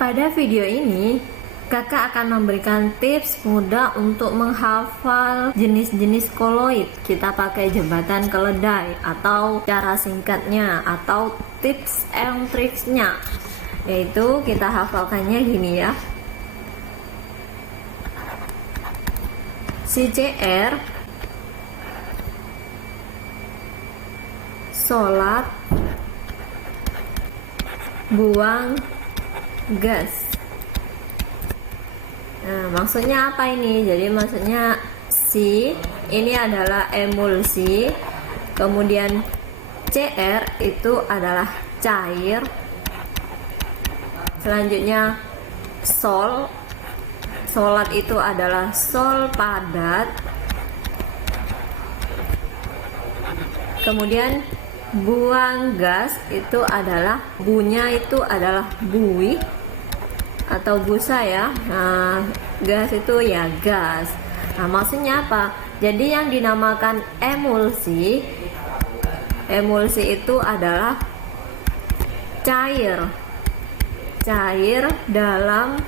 Pada video ini, kakak akan memberikan tips mudah untuk menghafal jenis-jenis koloid. Kita pakai jembatan keledai atau cara singkatnya atau tips and tricksnya, yaitu kita hafalkannya gini ya. CCR, sholat, buang gas. Nah, maksudnya apa ini? Jadi maksudnya ini adalah emulsi, kemudian CR itu adalah cair, selanjutnya sholat itu adalah sol padat, kemudian buang gas itu adalah itu adalah buih atau busa ya. Nah, gas itu ya gas. Nah, maksudnya apa? Jadi yang dinamakan emulsi itu adalah cair dalam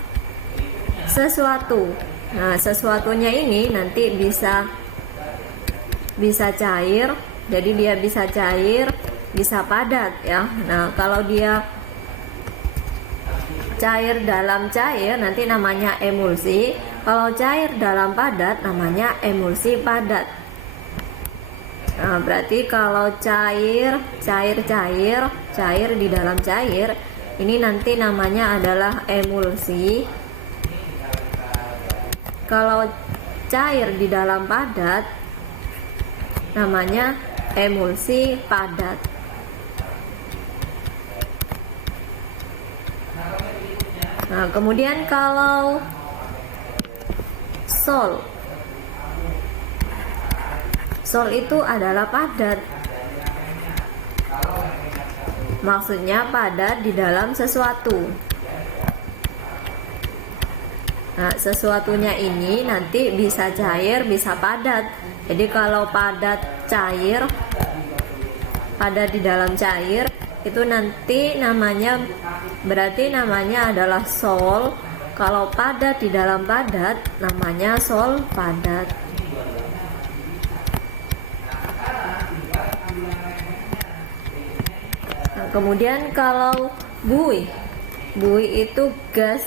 sesuatu. Nah, sesuatunya ini nanti bisa cair, jadi dia bisa cair, bisa padat ya. Nah, kalau dia cair dalam cair nanti namanya emulsi. Kalau cair dalam padat namanya emulsi padat. Nah, berarti kalau cair di dalam cair ini nanti namanya adalah emulsi. Kalau cair di dalam padat namanya emulsi padat. Nah, kemudian kalau sol itu adalah padat. Maksudnya padat di dalam sesuatu. Nah, sesuatunya ini nanti bisa cair, bisa padat. Jadi kalau padat di dalam cair itu nanti berarti namanya adalah sol. Kalau padat di dalam padat namanya sol padat. Nah, kemudian kalau buih itu gas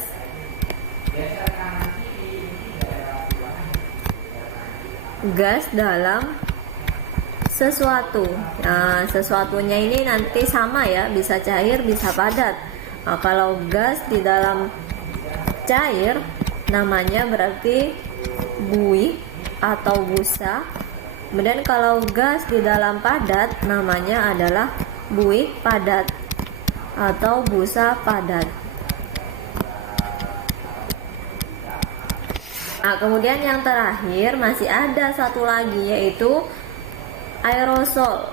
dalam sesuatu. Nah, sesuatunya ini nanti sama ya, bisa cair, bisa padat. Nah, kalau gas di dalam cair namanya berarti buih atau busa. Kemudian kalau gas di dalam padat namanya adalah buih padat atau busa padat. Nah, kemudian yang terakhir masih ada satu lagi, yaitu aerosol.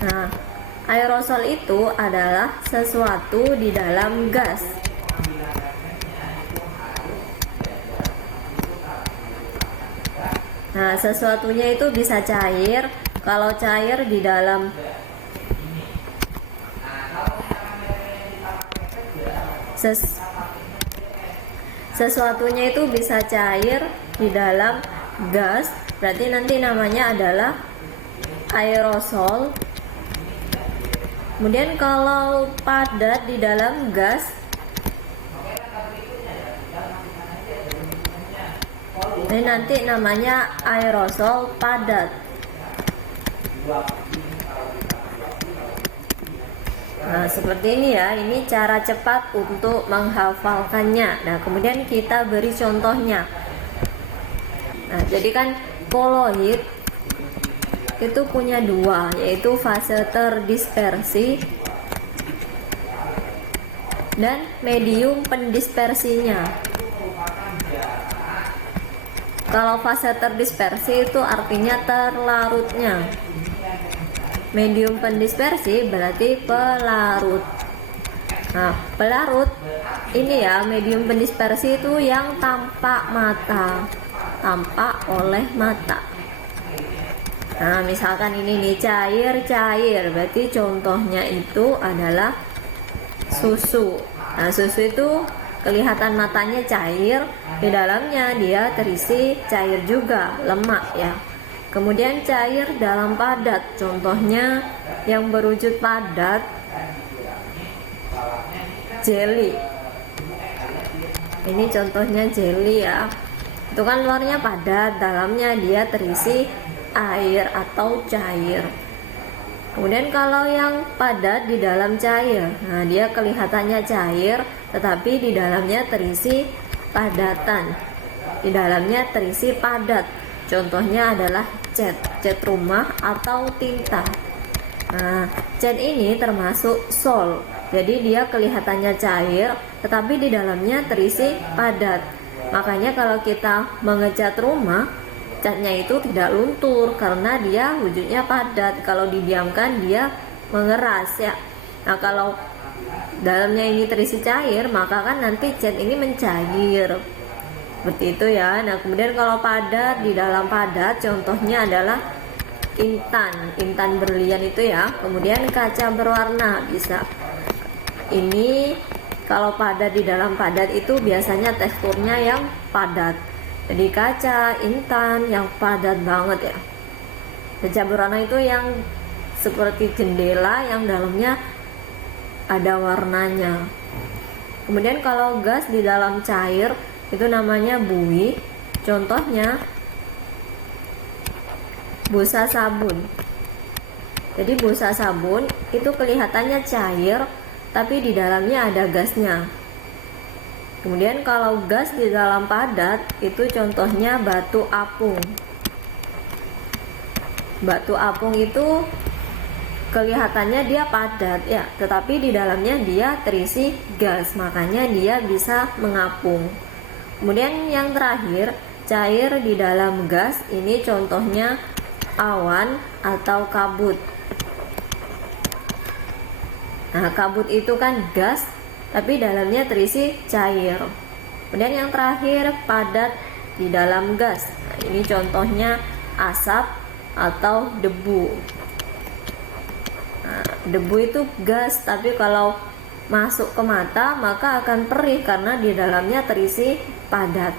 Nah, aerosol itu adalah sesuatu di dalam gas. Nah, sesuatunya itu bisa cair. Kalau cair di dalam sesuatunya itu bisa cair di dalam gas, berarti nanti namanya adalah aerosol. Kemudian kalau padat di dalam gas ini nanti namanya aerosol padat. Nah, seperti ini ya, ini cara cepat untuk menghafalkannya. Nah, kemudian kita beri contohnya. Nah, jadi kan koloid itu punya dua, yaitu fase terdispersi dan medium pendispersinya. Kalau fase terdispersi itu artinya terlarutnya. Medium pendispersi berarti pelarut. Nah, pelarut ini ya, medium pendispersi itu yang tampak oleh mata. Nah, misalkan ini nih cair, berarti contohnya itu adalah susu. Nah, susu itu kelihatan matanya cair, di dalamnya dia terisi cair juga, lemak ya. Kemudian cair dalam padat, contohnya yang berwujud padat, jelly. Ini contohnya jelly ya. Itu kan luarnya padat, dalamnya dia terisi air atau cair. Kemudian kalau yang padat di dalam cair, nah dia kelihatannya cair, tetapi di dalamnya terisi padatan. Di dalamnya terisi padat. Contohnya adalah cat rumah atau tinta. Nah, cat ini termasuk sol. Jadi dia kelihatannya cair, tetapi di dalamnya terisi padat. Makanya kalau kita mengecat rumah, catnya itu tidak luntur karena dia wujudnya padat. Kalau didiamkan dia mengeras ya. Nah, kalau dalamnya ini terisi cair, maka kan nanti cat ini mencair. Seperti itu ya. Nah, kemudian kalau padat, di dalam padat contohnya adalah intan berlian itu ya. Kemudian kaca berwarna bisa. Ini kalau padat di dalam padat itu biasanya teksturnya yang padat. Jadi kaca, intan yang padat banget ya. Kaca berwarna itu yang seperti jendela yang dalamnya ada warnanya. Kemudian kalau gas di dalam cair itu namanya buih. Contohnya busa sabun. Jadi busa sabun itu kelihatannya cair, tapi di dalamnya ada gasnya. Kemudian kalau gas di dalam padat itu contohnya batu apung. Batu apung itu kelihatannya dia padat ya, tetapi di dalamnya dia terisi gas, makanya dia bisa mengapung. Kemudian yang terakhir, cair di dalam gas, ini contohnya awan atau kabut. Nah, kabut itu kan gas, tapi dalamnya terisi cair. Kemudian yang terakhir, padat di dalam gas. Nah, ini contohnya asap atau debu. Nah, debu itu gas, tapi kalau masuk ke mata maka akan perih karena di dalamnya terisi padat.